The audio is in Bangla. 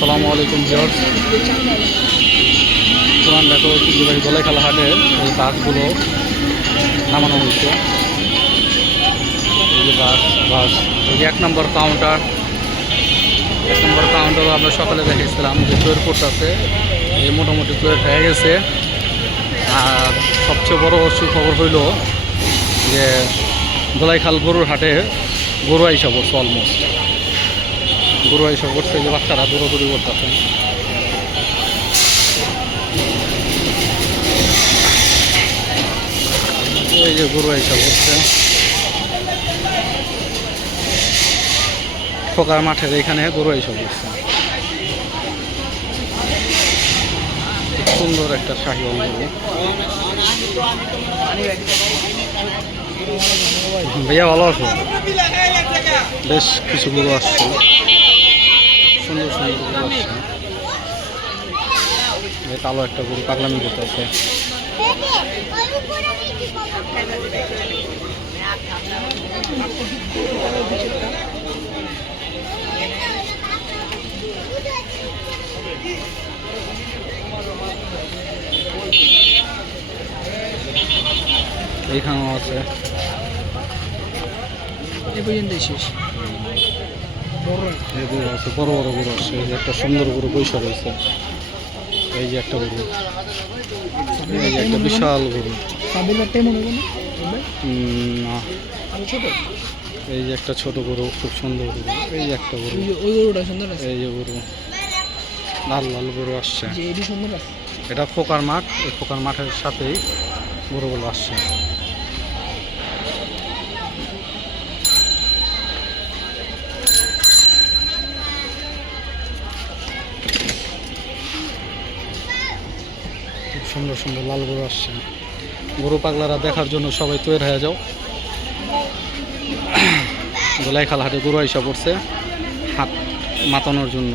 আসসালামু আলাইকুম ভিউয়ার্স। পুরান ঢাকা ঐতিহ্যবাহী গলাইখালা হাটে এই বাসগুলো নামানো হয়েছে। এই যে বাস এই যে 1 নম্বর কাউন্টারও আমরা সকালে দেখেছিলাম যে তৈরি করতেছে, এই মোটামুটি তৈরি হয়ে গেছে। আর সবচেয়ে বড় সুখবর হইল যে গলাইখাল গরুর হাটে গরু আইসা পড়ছে, অলমোস্ট গরু আইসা পড়ছে। যে বাচ্চারা দৌড়াদৌড়ি করতেছে, এই যে গরু আইসা পড়ছে খোকার মাঠের এখানে গরু আইসা পড়ছে। সুন্দর একটা শাহিওয়াল গরু। ভাইয়া ভালো আছো? বেশ কিছু গরু আসছে, সুন্দর সুন্দর গরু আসছে। কালো একটা গরু পাগলামি করতেছে। এইখানেও আছে, বড় বড় গরু আছে। এই যে একটা সুন্দর গরু পয়সা রয়েছে। এই যে একটা গরু, এই যে একটা বিশাল গরু। না, এই যে একটা ছোট গরু, খুব সুন্দর গরু। এই যে একটা গরু, এই যে গরু লাল লাল গরু আসছে। এটা খোকার মাঠ, এই খোকার মাঠের সাথেই গরুগুলো আসছে। খুব সুন্দর সুন্দর লাল গরু আসছে। গরু পাগলারা দেখার জন্য সবাই তৈরি হয়ে যাও। গলাইখাল হাটে গরু আইসা পড়ছে হাত মাতানোর জন্য।